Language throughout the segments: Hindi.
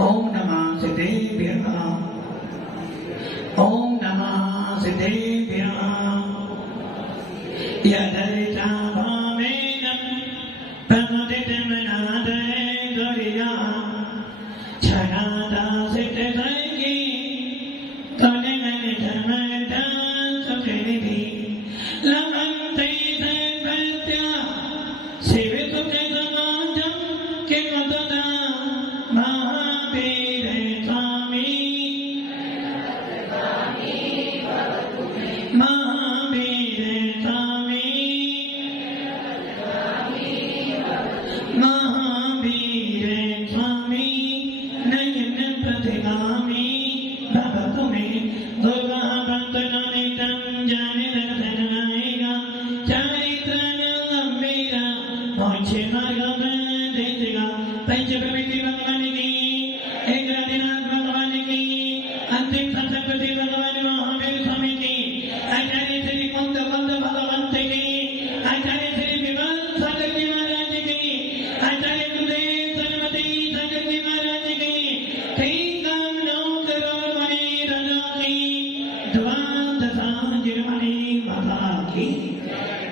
ओम नमः सिद्धेभ्यः। ओम नमः सिद्धेभ्यः। यदर्चा भावेन प्रमुदितमनादय गरिया छनादा सिद्धि कलिमन धर्मदा सुखनिधि लभन्ते सर्वत्या सेवितुक समाजं किमतदा महावीर स्वामी महावीर स्वामी महावीर स्वामी नयन प्रतिगामी भवतु मे दुर्गा बंदनानितं जाने दर्शनाएगा चारित्रं मेरा पहुँचे मार्ग देगा पंच प्रवृत्ति भगवान की एक राधिनाथ भगवान की अंतिम सतपति भगवान महावीर स्वामी की आचार्य श्री कुंद भगवंत की आचार्य श्री विमल सागर जी महाराज की आचार्य गुरुदेव सरस्वती सागर जी महाराज की कई कामनाओं करोड़ मणि राजा की द्वादशा जिरमणि माता की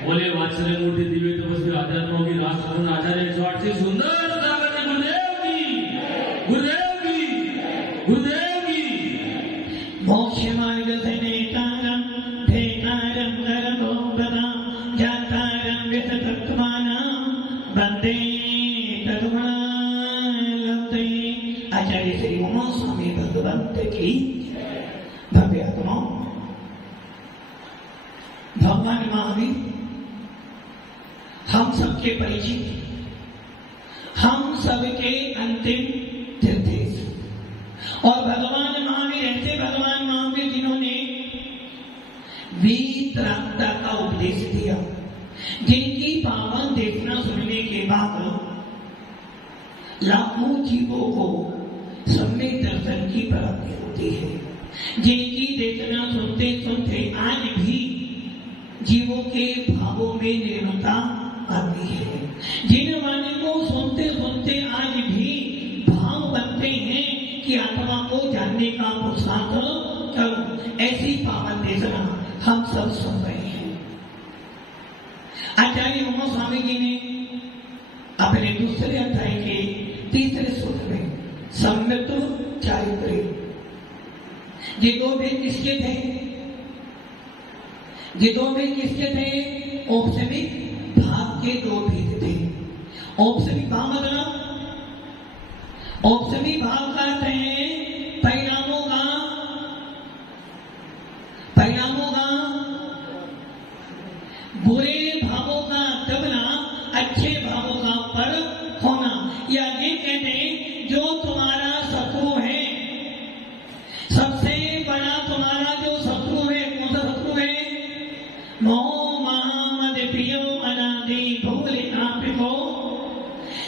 बोले वात्सल्य मूर्ति दिव्य तपस्वी आध्यात्मों की राष्ट्र आचार्य 108 से सुंदर सागर गुरुदेव की मोक्ष मार्ग से नेतारं भेतारं करभोगदां जातारं विसतत्वानां वन्दे तदुगुणालब्धे। आचार्य श्री उमा स्वामी भगवंत की भव्य आत्मा भगवान महावीर हम सबके परिचित, हम सबके अंतिम तीर्थेश और भगवान महावीर ऐसे भगवान महावीर जिन्होंने वीतरागता का उपदेश दिया, जिनकी पावन देशना सुनने के बाद लाखों जीवों को सम्यक दर्शन की प्राप्ति होती है, जिनकी देशना सुनते सुनते आज भी जीवों के भावों में निर्मलता आती है, जिन वाणी को सुनते सुनते आज भी भाव बनते हैं कि आत्मा को जानने का पुरुषार्थ करो। ऐसी पावन देशना हम सब सुन रहे हैं। आचार्य उमा स्वामी जी ने अपने दूसरे अध्याय के तीसरे सूत्र में सम्यक चारित्र, ये दो भेद किसके थे? ये दो भेद किसके थे? औपचारिक भाव के दो भेद थे। औपचारिक भाव मतलब औपचारिक भाव का अर्थ है परिणामों का बुरे भावों का दबना, अच्छे भावों का पर होना। या ये कहते हैं जो तुम्हारा शत्रु है, सबसे बड़ा तुम्हारा जो शत्रु है, कौन सा शत्रु है? मोह महामद प्रियो अनादि भूले आपको।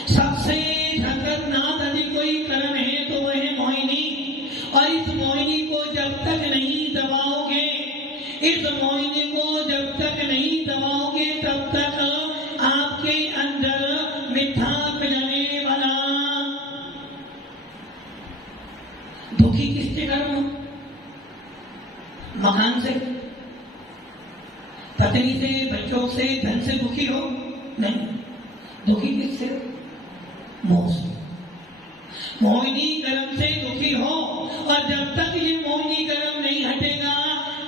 सबसे खतरनाक यदि कोई कर्म है तो वह है मोहिनी, और इस मोहिनी को जब तक नहीं दबाओगे, इस मोहिनी को जब तक नहीं दबाओगे तब तक आपके अंदर मिथ्या जाने वाला। दुखी किससे करो? मकान से, पत्नी से, बच्चों से, धन से दुखी हो? नहीं। दुखी किससे? मोह से, मोहिनी कर्म से दुखी हो। और जब तक ये मोहिनी कर्म नहीं हटेगा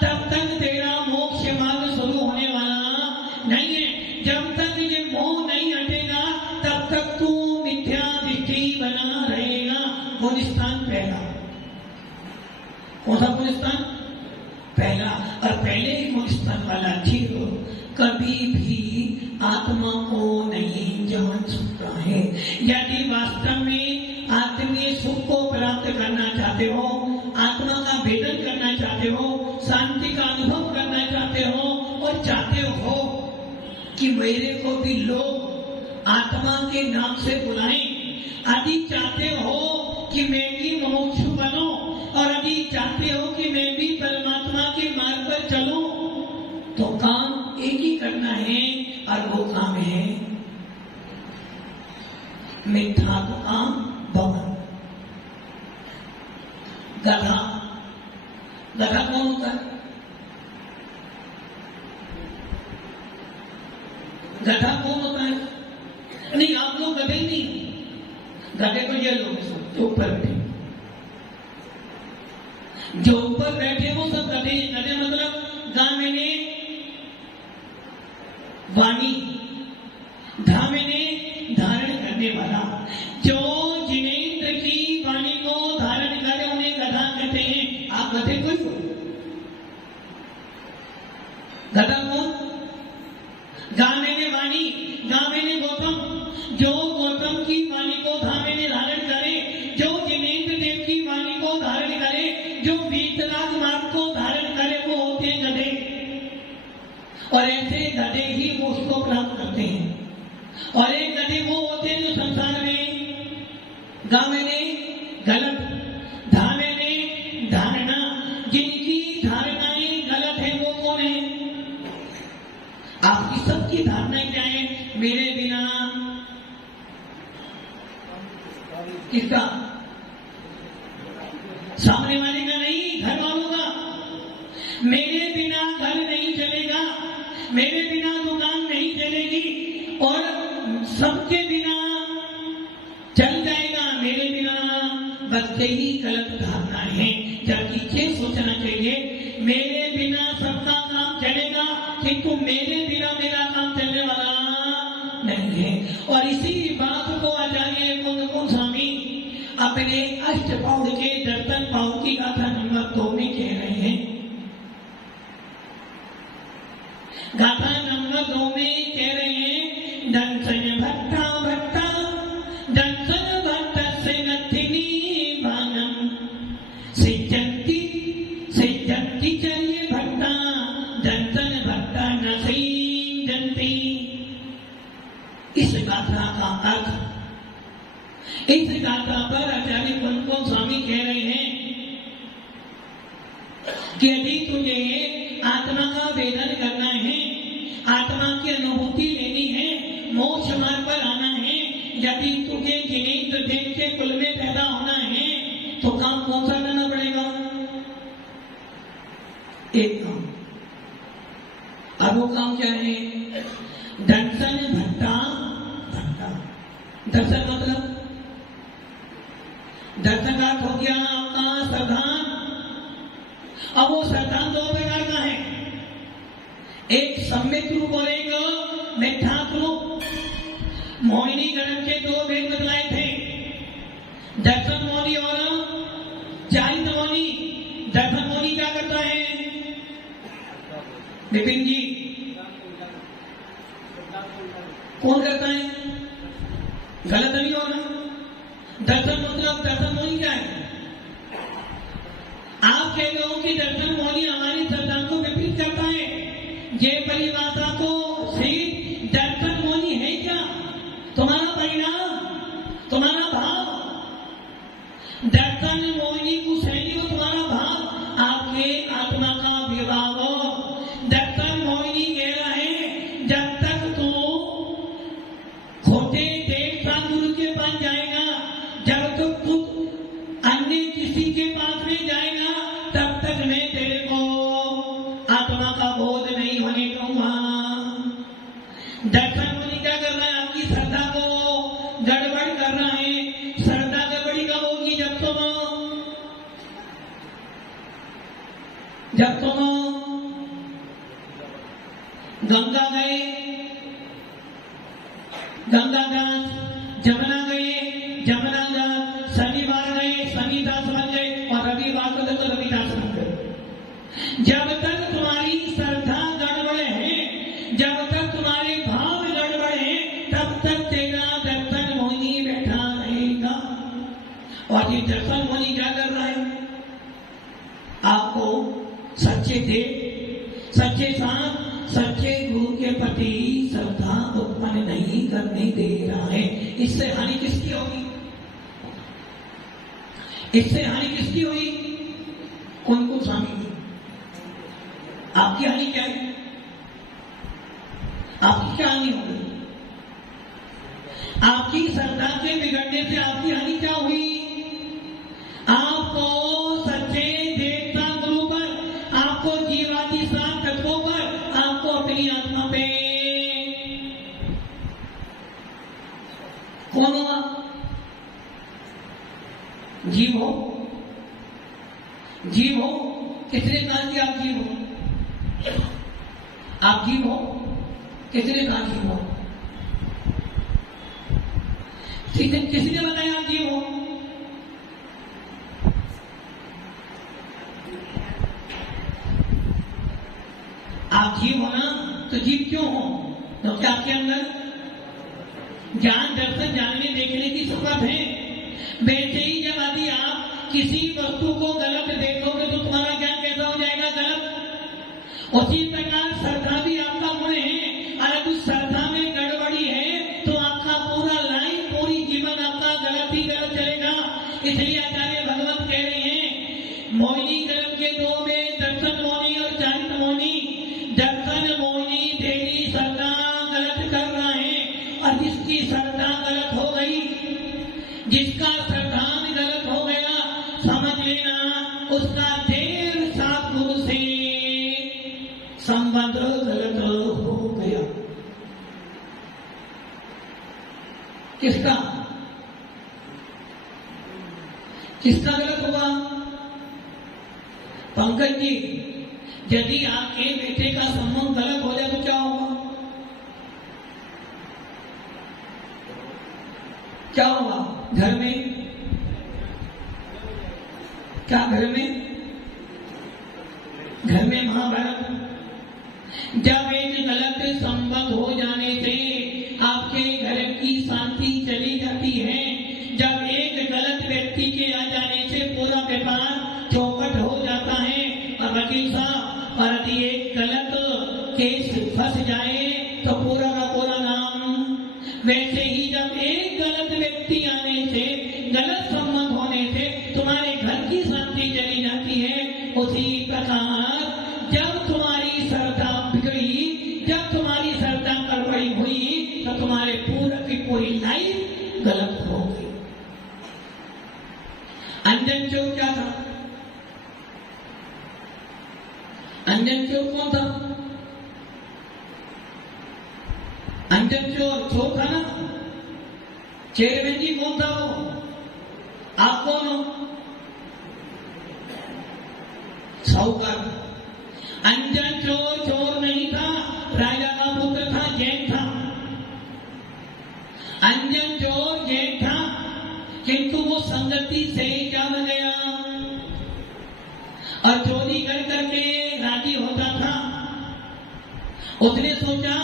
तब तक तेरा मोक्ष मार्ग शुरू होने वाला नहीं है। जब तक ये मोह नहीं हटेगा तब तक तू मिथ्या दृष्टि बना रहेगा। गुलिस्तान पहला, कौन सा गुलिस्तान? पहला। और पहले ही गुलिस्तान वाला जीव कभी भी आत्मा को नहीं जान सकता है। यदि वास्तव में आत्मीय सुख को प्राप्त करना चाहते हो, आत्मा का भेदन करना चाहते हो, शांति का अनुभव करना चाहते हो और चाहते हो कि मेरे को भी लोग आत्मा के नाम से बुलाएं, यदि चाहते हो कि मैं भी मोक्षु बनूं और यदि चाहते हो कि मैं भी परमात्मा के मार्ग पर चलूं, तो काम एक ही करना है और वो काम है मिथ्यात्म भवन। गधा, गधा कौन होता है? गधा कौन होता है? नहीं, आप लोग गधे नहीं, गधे तो ये लोग सब जो ऊपर बैठे, जो ऊपर बैठे वो सब गधे। गधे मतलब गा मैंने वाणी, धा मैंने धारण करने वाला। जो जिनेंद्र की वाणी को धारण करे उन्हें गधा कहते हैं। आप गधे कोई हो? गधा कौन? गा मैंने वाणी, गा मैंने गौतम। जो गौतम की वाणी को धा मैंने धारण करे, जो जिनेंद्र देव की वाणी को धारण करे, जो वीतराग मार्ग को धारण करे, वो होते हैं गधे। और ऐसे गधे ही वो उसको प्राप्त करते हैं। और एक गधे वो होते हैं जो संसार में गा मैंने गलत, धा मैंने धारणा, जिनकी धारणाएं गलत है वो कौन है? आपकी सबकी धारणाएं क्या है? मेरे बिना किसका? सामने वाले का नहीं, घर वालों का। मेरे बिना घर नहीं चलेगा, मेरे बिना दुकान नहीं चलेगी, और सबके बिना चल जाएगा, मेरे बिना बस यही गलत धारणाएं हैं। जबकि ये सोचना चाहिए मेरे बिना सबका काम चलेगा, किंतु मेरे बिना मेरा काम चलने वाला नहीं है। और इसी बात को आचार्य कुंद स्वामी अपने अष्टपौध के दर्शन पौध की गाथा नंबर 2 में कह रहे हैं। गाथा नंबर 2 में कह रहे हैं, दंसन भट्टा भट्टा दंसन भट्ट से नथिनी भानम सिजंती सिजंती चलिए भट्टा दंसन भट्टा न सिजंती। इस गाथा का अर्थ, इस गाथा पर आचार्य कुंद स्वामी कह रहे हैं कि यदि तुझे आत्मा का वेदन करना है, आत्मा की अनुभूति लेनी है, मोक्ष मार्ग पर आना है, यदि तुझे जिनेंद्र देव के कुल में पैदा होना है, तो काम कौन सा करना पड़ेगा? एक काम। अब वो काम क्या है? दर्शन भट्टा भट्टा। दर्शन मतलब दर्शन का हो गया आपका श्रद्धान। अब वो श्रद्धान 2 प्रकार का है, एक सम्यक रूप और एक मिथ्यात्व रूप। मोहिनी गणन के 2 भेद बतलाए थे, दर्शन मौनी और चारित मौनी। दर्शन मौनी क्या करता है विपिन जी? कौन करता है? गलत नहीं होना। दर्शन मतलब दर्शन मौनी क्या है? आप कह रहे हो कि दर्शन मौनी हमारी श्रद्धा को विपरीत करता है। ये परिभाषा को सिर्फ दर्शन मौनी है क्या? तुम्हारा परिणाम, तुम्हारा भाव। दर्शन मौनी कुछ है नहीं, वो तुम्हारा भाव, आपके आत्मा का विभाव। दर्शन मौनी कह रहा है जब तक तू खोटे देवता गुरु के पास जाएगा, जब तक तू अन्य किसी के पास में जाएगा, तब तक मैं तेरे को आत्मा का बोध नहीं होने दूंगा। दर्शन मुनि क्या कर रहा है? आपकी श्रद्धा को गड़बड़ कर रहा है। श्रद्धा गड़बड़ी कब होगी? जब तुम गंगा गए, गंगा दास, जमुना गए, जमुना दास, शनिवार गए, शनिदास बन गए, और रविवार को तो रविदास बन गए। जब तक तुम्हारी श्रद्धा गड़बड़ है, जब तक तुम्हारे भाव गड़बड़ है, तब तक तेरा दर्शन मोहिनी बैठा रहेगा। और ये दर्शन मोहिनी क्या कर रहा है? आपको सच्चे देव, सच्चे सांप, सच्चे गुरु के प्रति श्रद्धा उत्पन्न नहीं करने दे रहा है। इससे हानि किसकी होगी? इससे हानि किसकी हुई? कुंद स्वामी की। आपकी हानि क्या है? आपकी क्या हानि होगी? श्रद्धा के बिगड़ने से आपकी हानि क्या हुई? आपको जीव हो, जीव हो, किसने कहा कि आप जीव हो? आप जीव हो, किसने कहा जीव हो? किसने बताया आप जीव हो? आप जीव हो ना, तो जीव क्यों हो? तो क्या आपके अंदर ज्ञान दर्शन जानने देखने की समर्थ है। वैसे ही जब यदि आप किसी वस्तु को गलत देखोगे तो तुम्हारा ज्ञान कैसा हो जाएगा? गलत। उसी प्रकार श्रद्धा भी आपका गुण है। अगर उस श्रद्धा में गड़बड़ी है तो आपका पूरा लाइफ, पूरी जीवन आपका गलत ही गलत चलेगा। इसलिए आचार्य भगवत कह रहे हैं मोहिनी कर्म के दो में, दर्शन मोहिनी और चारित्र मोहिनी। दर्शन मोहिनी तेरी श्रद्धा गलत कर रहा है, और जिसकी श्रद्धा गलत हो गई, जिसका श्रद्धान गलत हो गया, समझ लेना उसका देव सतगुरु से संबंध गलत हो गया। किसका किसका गलत होगा? पंकज जी, यदि आपके बेटे का संबंध गलत हो जाए तो क्या होगा? क्या होगा घर में? क्या घर में महाभारत, जब एक गलत संबंध हो जाने से आपके घर की शांति चली जाती है, जब एक गलत व्यक्ति के आ जाने से पूरा व्यापार चौपट हो जाता है। और वकील साहब, और यदि एक गलत केस फंस जाए तो पूरा का पूरा नाम। वैसे ही जब एक गलत व्यक्ति आने से, गलत संबंध होने से तुम्हारे घर की शांति चली जाती है, उसी प्रकार जब तुम्हारी श्रद्धा बिगड़ी, जब तुम्हारी श्रद्धा गड़बड़ी हुई, तो तुम्हारे पूरा की पूरी लाइफ गलत हो गई। अंजन चोर क्या था? अंजन चोर कौन था? अंजन चोर था ना? चेयरमैन जी कौन था वो? आप कौन हो? साहूकार। अंजन चोर नहीं था, राजा का पुत्र था, जैन था। अंजन चोर जैन था, किंतु वो संगति से जम गया और चोरी कर करके राजी होता था। उसने सोचा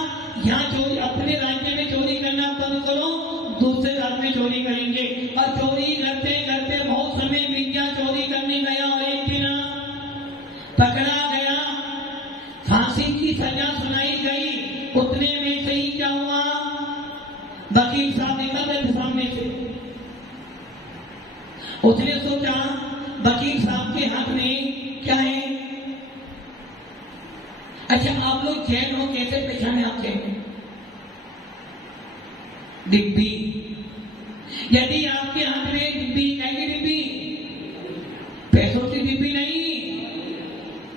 यहाँ चोरी, अपने राज्य में चोरी करना बंद करो, दूसरे राज्य में चोरी करेंगे। और चोरी करते करते बहुत समय बीत गया, चोरी करने गया और एक दिन पकड़ा गया, फांसी की सजा सुनाई गई। उतने में से ही क्या हुआ? वकील साहब निकल गए सामने से। उसने सोचा वकील साहब के हाथ में क्या है? अच्छा, आप लोग जैन हो, कैसे पहचाने आप जैन? डिब्बी। यदि आपके हाथ में डिब्बी, कैसी डिब्बी? पैसों की डिब्बी नहीं।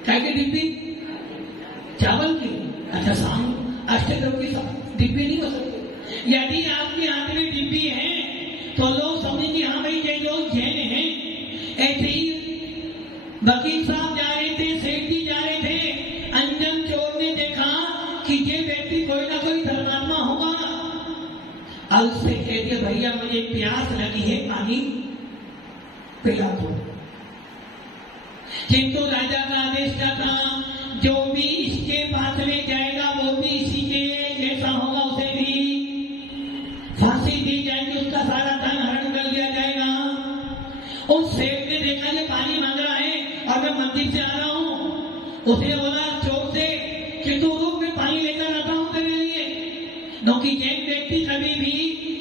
कैसी डिब्बी? चावल की। अच्छा, शाम अष्टद्रव्य की डिब्बी नहीं हो सकती। यदि आपके हाथ में डिब्बी है तो लोग समझेंगे हाँ भाई ये लोग जैन हैं। ऐसे ही वकील साहब जा रहे थे, सेठ जी जा रहे थे, अंजन चोर ने देखा कि ये व्यक्ति कोई ना कोई धर्मात्मा होगा। अब उससे कहते भैया मुझे प्यास लगी है, पानी पिला दो। किंतु राजा का आदेश क्या था? जो भी इसके पास में जाएगा वो भी इसी के जैसा होगा, उसे भी फांसी दी जाएगी, उसका सारा धन हरण कर लिया जाएगा। उस सेठ ने देखा ये पानी मांग रहा है और मैं मंदिर से आ रहा हूँ। उसने बोला चोर से कि तू रुक, मैं पानी लेकर आता हूँ तेरे लिए। क्योंकि जैन व्यक्ति कभी भी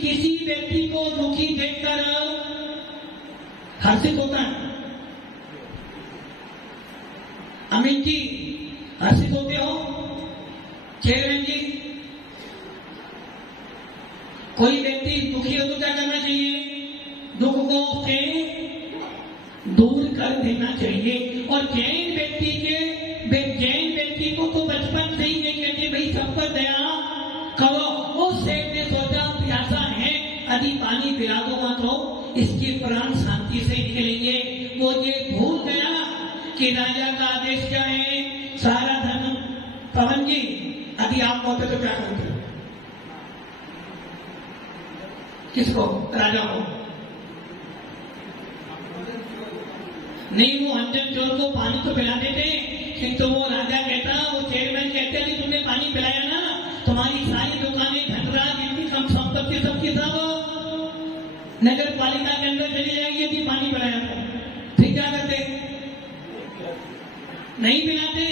किसी व्यक्ति को दुखी देखकर हर्षित होता है। अमित जी हर्षित होते हो? चेयरमैन जी, कोई व्यक्ति दुखी हो तो क्या करना चाहिए? दुख को उससे दूर कर देना चाहिए। और जैन व्यक्ति को तो बचपन से ही नहीं कहते भाई सब पर दया करो। उस सेठ ने सोचा प्यासा है, यदि पानी पिला दूंगा तो इसके प्राण शांति से निकलेंगे। वो ये भूल गया कि राजा का आदेश क्या है, सारा धन। पवन जी अभी आप होते तो क्या करते? किसको? राजा को? नहीं, वो अंजन चोर को पानी तो पिला देते, किंतु वो राजा कहता, वो चेयरमैन कहते नहीं तुमने पानी पिलाया ना, तुम्हारी सारी दुकानें, धनराज, इतनी कम संपत्ति सबकी सब नगर पालिका के अंदर चली जाएगी यदि पानी पिलाया तो। फिर क्या करते? नहीं पिलाते।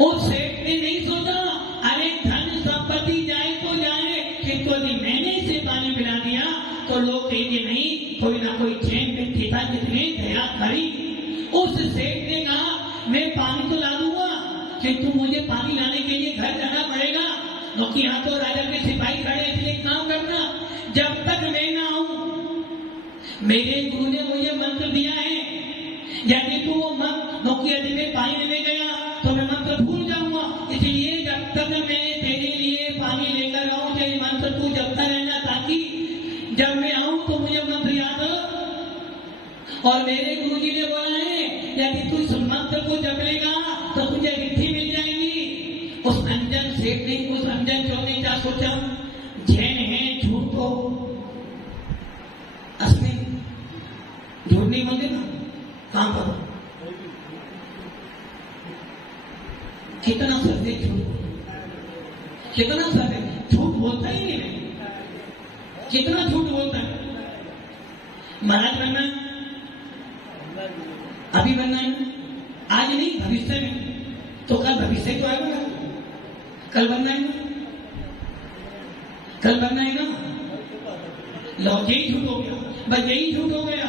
उस सेठ ने नहीं सोचा अरे धन संपत्ति जाए तो जाए, किंतु यदि मैंने इसे पानी पिला दिया तो लोग कहेंगे नहीं, कोई ना कोई जैन व्यक्ति था जिसने दया करी। उस सेठ ने कहा मैं पानी तो ला दूंगा, किंतु मुझे पानी लाने के लिए घर जाना पड़ेगा, क्योंकि यहाँ तो राजा के सिपाही खड़े, इसलिए काम करना, जब तक मैं ना आऊं, मेरे गुरु ने मुझे मंत्र दिया है, यदि तू वो मंत्र, क्योंकि यदि मैं पानी लेने गया तो मैं मंत्र भूल जाऊंगा, इसलिए जब तक मैं तेरे लिए पानी लेकर आऊं, तेरे मंत्र तू जपता रहना, ताकि जब मैं आऊं तो मुझे मंत्र याद हो। और मेरे गुरु जी ने बोला है यदि तू इस मंत्र को जप लेगा तो तुझे रिद्धि मिल जाएगी। उस अंजन सेठ ने, उस अंजन चोर ने क्या सोचा, जैन है, झूठ को असली झूठ नहीं बोलते ना, काम करो। कितना सत्य झूठ, कितना सत्य झूठ बोलता ही नहीं, कितना झूठ बोलता है। महाराज बनना है, अभी बनना है, आज नहीं भविष्य में, तो कल भविष्य तो आएगा ना, कल बनना है ना, कल बनना है ना। लो यही झूठ हो गया, बस यही झूठ हो गया।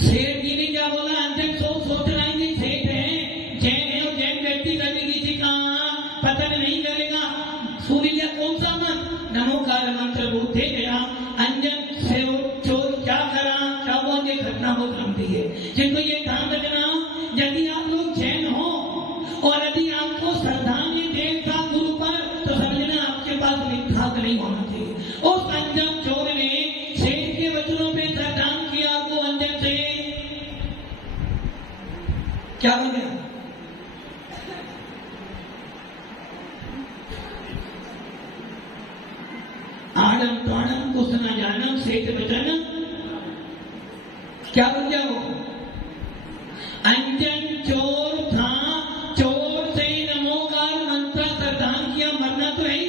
सेठ जी ने क्या बोला, अंजन सोच रहा है कि सेठ है, जैन है, और जैन व्यक्ति कभी किसी का पतन नहीं करेगा। सूर्य कौन सा मंत्र, नमोकार मंत्र बोलते गया, अंजन से चोर क्या करा, क्या वो ये घटना बहुत लंबी है, जिनको ये ध्यान रखना, यदि आप लोग जैन हो और यदि आपको श्रद्धांजलि देव था गुरु पर, तो समझना आपके पास मिथ्याक नहीं होना चाहिए। उस अंजन चोर ने सेठ के वचनों पे श्रद्धांजलि किया, आपको अंजन से क्या हो गया? आडम प्राणम कुछ न जानम सेठ वचन क्या बन गया वो? अंजन चोर था, चोर से नमोकार मंत्र श्रद्धांजलि किया, मरना तो है ही।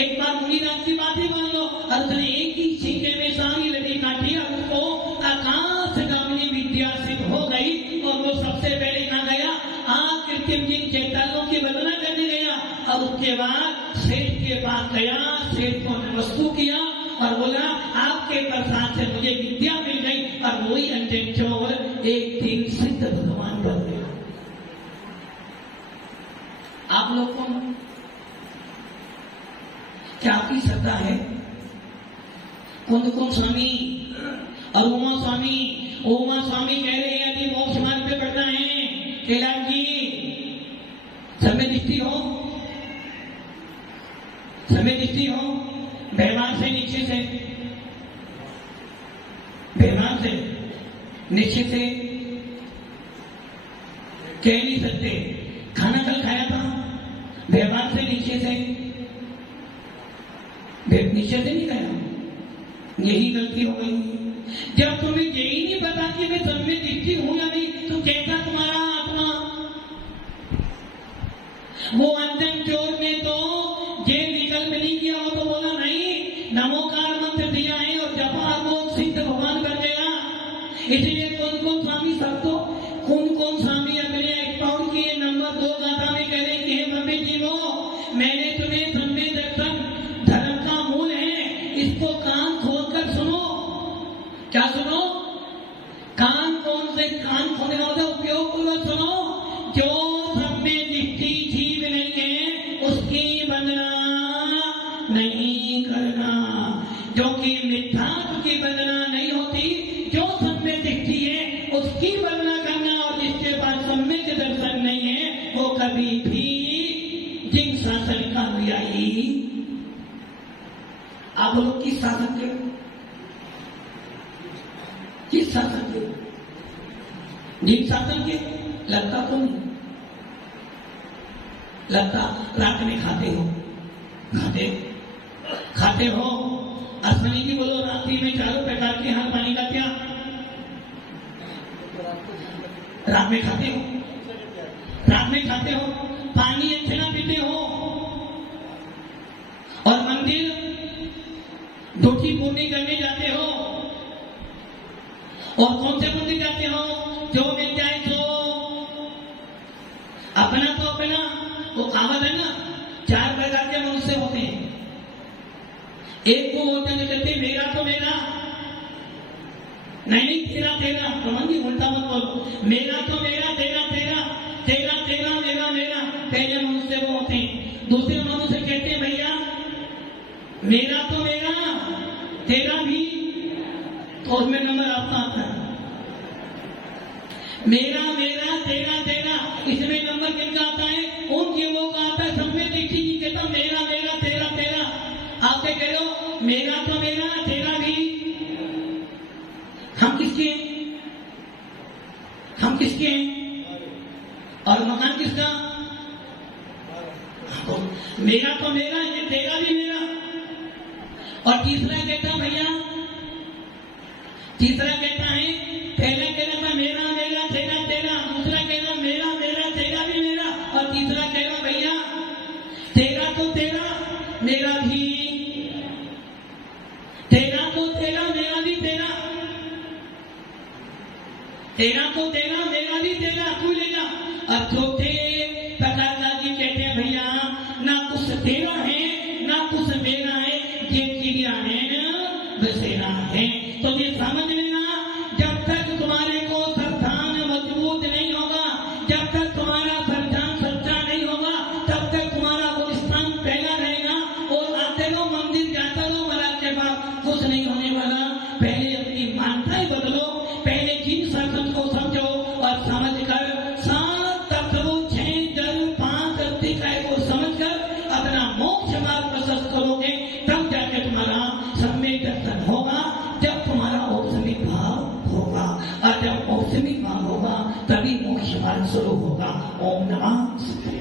एक बार मुनिनाथ की बात ही मान लो, और उसने एक ही छींके में सारी लड़ी काटी, और उसको आकाशगामिनी विद्या सिद्ध हो गई, और वो सबसे पहले कहाँ गया, कृत्रिम जिन चैतालों की वंदना करने गया, और उसके बाद सेठ के पास गया, सेठ को नमस्कार किया और बोला आपके प्रसाद से मुझे विद्या मिल गई, और वही अंजन चोर एक दिन सिद्ध भगवान बन गया। आप लोग को क्या आपकी श्रद्धा है? कुंद स्वामी और उमा स्वामी, उमा स्वामी कह रहे हैं यदि मोक्ष मार्ग पे बढ़ना है, कैलाश जी समय दृष्टि हो, समय दृष्टि हो, व्यवहार से निश्चित है, व्यवहार से निश्चित है, कह नहीं सकते। खाना कल खाया था, व्यवहार से निश्चित है, निश्चित नहीं खाया, यही गलती हो गई। जब तुम्हें यही नहीं पता कि मैं समय दृष्टि हूं या नहीं, तो कैसा तुम्हारा आत्मा? वो अंजन चोर ने तो ये विकल्प नहीं किया, वो तो बोला नहीं, नमोकार मंत्र दिया है और जपा वो सिद्ध भगवान बन गया। इसलिए कौन स्वामी सबको, कौन स्वामी अपने अकाउंट की नंबर 2 गाथा में कह रहे कि हे मम्मी जी वो मैंने तुम्हें सम्य दर्शन धर्म का मूल है, इसको कान खोलकर सुनो। क्या सुनो? कान कौन से कान खोलने का मतलब उपयोग पूर्वक सुनो। जो सम्य दृष्टि जीव नहीं है उसकी वंदना नहीं करना, जो कि मिथ्यात्व की वंदना नहीं होती, जो सम्य दृष्टि है उसकी वंदना करना, और जिसके पास सम्यक दर्शन नहीं है वो कभी भी जिन शासन का आई। आप बोलो किस शासन के, किस शासन के? जिन शासन के? लगता तो नहीं, लगता रात में खाते हो, खाते हो। अश्विनी जी बोलो रात्रि में चारों प्रकार के हाथ पानी का क्या? रात में खाते हो, रात में खाते हो, पानी अच्छे ना पीते हो। और मंदिर धोती पूर्णी करने जाते हो। और कौन से मंदिर जाते हो? जो मिल जाए तो अपना, तो अपना। वो कहावत है ना, 4 प्रकार के मनुष्य होते हैं। एक को बोलते हैं, कहते मेरा तो मेरा, नहीं तेरा तेरा। प्रबंध जी उल्टा मत बोलो, मेरा तो मेरा, तेरा तेरा, तेरा तेरा, मेरा मेरा। पहले मनुष्य वो होते हैं। दूसरे मनुष्य कहते हैं भैया मेरा तो मेरा, तेरा भी। तो उसमें नंबर आपका आता है, मेरा मेरा, तेरा तेरा। इसमें नंबर किनका आता है? उन जीवों का आता है। सब में दीक्षित जी कहता मेरा मेरा, तेरा तेरा। आपसे कह रहे हो मेरा तो मेरा, तेरा भी। हम किसके हैं? हम किसके हैं? और मकान किसका? मेरा तो मेरा, ये तेरा भी मेरा। और तीसरा कहता भैया, तीसरा कहता है, पहला कह रहा था मेरा मेरा, तेरा तेरा। दूसरा कह रहा मेरा मेरा, तेरा भी मेरा। और तीसरा कह रहा भैया तेरा तो तेरा, मेरा भी। तेरा तो तेरा, मेरा भी तेरा। तेरा तो तेरा, मेरा भी तेरा, तू ले जा। और चौथे प्रकाश जी कहते हैं भैया ना कुछ तेरा है ना कुछ मेरा है, ये चिड़िया है बसेरा है। तो ये समझ लेना, जब तक तुम्हारे को श्रद्धान मजबूत नहीं होगा, जब तक तुम्हारा श्रद्धान सच्चा नहीं होगा, तब तक तुम्हारा वो स्थान पहला रहेगा। और आते रहो मंदिर, जाते रहो, महाराज के पास कुछ नहीं होने वाला। पहले अपनी मान्यताएं बदलो, पहले जिन शासन को समझो और समझकर 7 तत्वों 6 जल 5 अतिकाय को समझकर अपना मोक्ष मार्ग प्रशस्त करोगे, तब जाके तुम्हारा सम्यक दर्शन होगा। जब तुम्हारा औसमिक भाव होगा, और जब औसमिक भाव होगा तभी मोक्ष मार्ग शुरू होगा। ओम नमः शिवाय।